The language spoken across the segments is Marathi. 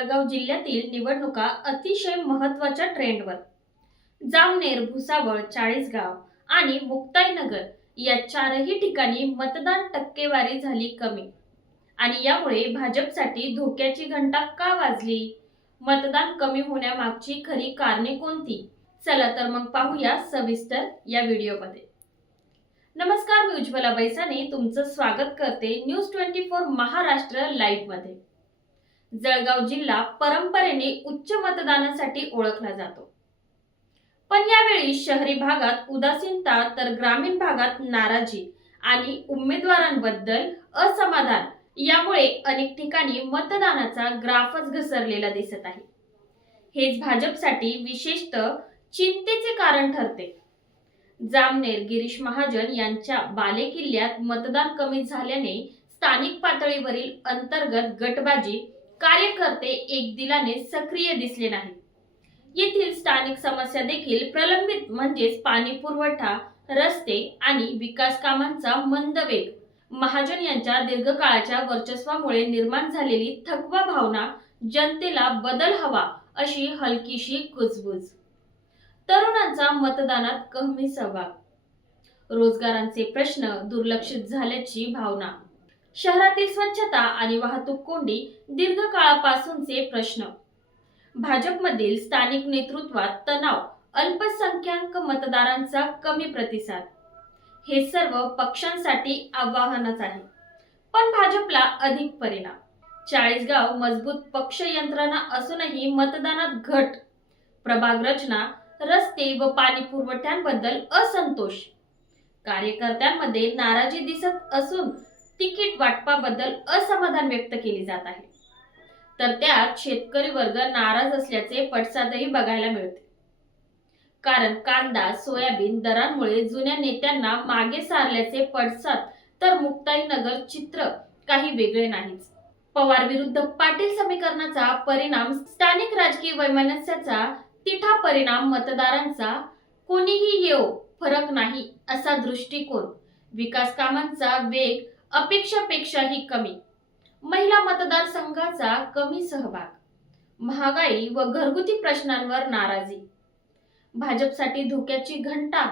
जळगाव जिल्ह्यातील निवडणुका अतिशय महत्त्वाच्या ट्रेंडवर जामनेर भुसावळ चाळीसगाव आणि मुक्ताईनगर या चारही ठिकाणी मतदान टक्केवारी झाली कमी. आणि यामुळे भाजपसाठी धोक्याची घंटा का वाजली? मतदान कमी होण्यामागची खरी कारणे कोणती? चला तर मग पाहूया सविस्तर या व्हिडिओमध्ये. नमस्कार मी उज्ज्वला बैसाने तुमचं स्वागत करते न्यूज ट्वेंटी फोर महाराष्ट्र लाईव्हमध्ये. जळगाव जिल्हा परंपरेने उच्च मतदानासाठी ओळखला जातो. पण यावेळी शहरी भागात उदासीनता तर ग्रामीण भागात नाराजी आणि उमेदवारांबद्दल असमाधान यामुळे अनेक ठिकाणी मतदानाचा ग्राफच घसरलेला दिसत आहे. हेच भाजपसाठी विशेषतः चिंतेचे कारण ठरते. जामनेर गिरीश महाजन यांच्या बालेकिल्ल्यात मतदान कमी झाल्याने स्थानिक पातळीवरील अंतर्गत गटबाजी कार्यकर्ते एक दिलाने सक्रिय दिसले नाहीत. येथील स्थानिक समस्या देखील प्रलंबित म्हणजेच पाणी पुरवठा रस्ते आणि विकास कामांचा मंद वेग. महाजन यांच्या दीर्घकाळाच्या वर्चस्वामुळे निर्माण झालेली थकवा भावना जनतेला बदल हवा अशी हलकीशी कुजबुज. तरुणांचा मतदानात कमी सहभाग. रोजगारांचे प्रश्न दुर्लक्षित झाल्याची भावना. शहरातील स्वच्छता आणि वाहतूक कोंडी दीर्घकाळापासूनचे प्रश्न. भाजपमधील स्थानिक नेतृत्वात तणाव अल्पसंख्याक मतदारांचा कमी प्रतिसाद. हे सर्व पक्षांसाठी आव्हानच आहे. पण भाजपला अधिक परिणाम. चाळीसगाव मजबूत पक्ष यंत्रणा असूनही मतदानात घट. प्रभाग रचना रस्ते व पाणी पुरवठ्यांबद्दल असंतोष. कार्यकर्त्यांमध्ये नाराजी दिसत असून तिकीट वाटपाबद्दल असमाधान व्यक्त केली जात आहे. तर त्यात शेतकरी वर्ग नाराज असल्याचे पडसादही बघायला मिळते. कारण कांदा सोयाबीन दरांमुळे जुन्या नेत्यांना मागे सारल्याचे पडसाद तर मुक्ताईनगर चित्र काही वेगळे नाहीच. पवार विरुद्ध पाटील समीकरणाचा परिणाम स्थानिक राजकीय वैमनस्याचा तिठा परिणाम मतदारांचा कोणीही येऊ फरक नाही असा दृष्टिकोन विकास कामांचा वेग अपेक्षापेक्षाही कमी. महिला मतदारसंघाचा कमी सहभाग. महागाई व घरगुती प्रश्नांवर नाराजी. भाजपसाठी धोक्याची घंटा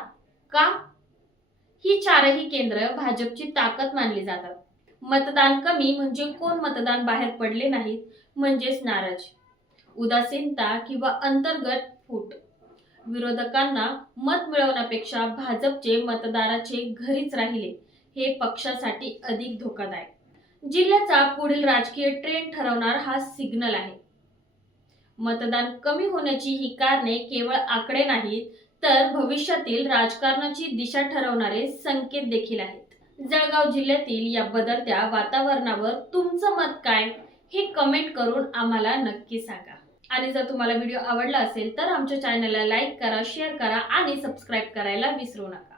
का? ही चारही केंद्र भाजपची ताकद मानली जातात. मतदान कमी म्हणजे कोण मतदान बाहेर पडले नाहीत म्हणजेच नाराज. उदासीनता किंवा अंतर्गत फूट. विरोधकांना मत मिळवण्यापेक्षा भाजपचे मतदाराचे घरीच राहिले. हे पक्षासाठी अधिक धोकादायक. जिल्ह्याचा पुढील राजकीय ट्रेंड ठरवणार हा सिग्नल आहे. मतदान कमी होण्याची ही कारणे केवळ आकडे नाहीत तर भविष्यातील राजकारणाची दिशा ठरवणारे संकेत देखील आहेत. जळगाव जिल्ह्यातील या बदलत्या वातावरणावर तुमचं मत काय? हे कमेंट करून आम्हाला नक्की सांगा. आणि जर तुम्हाला व्हिडिओ आवडला असेल तर आमच्या चॅनलला लाईक करा शेअर करा आणि सबस्क्राईब करायला विसरू नका.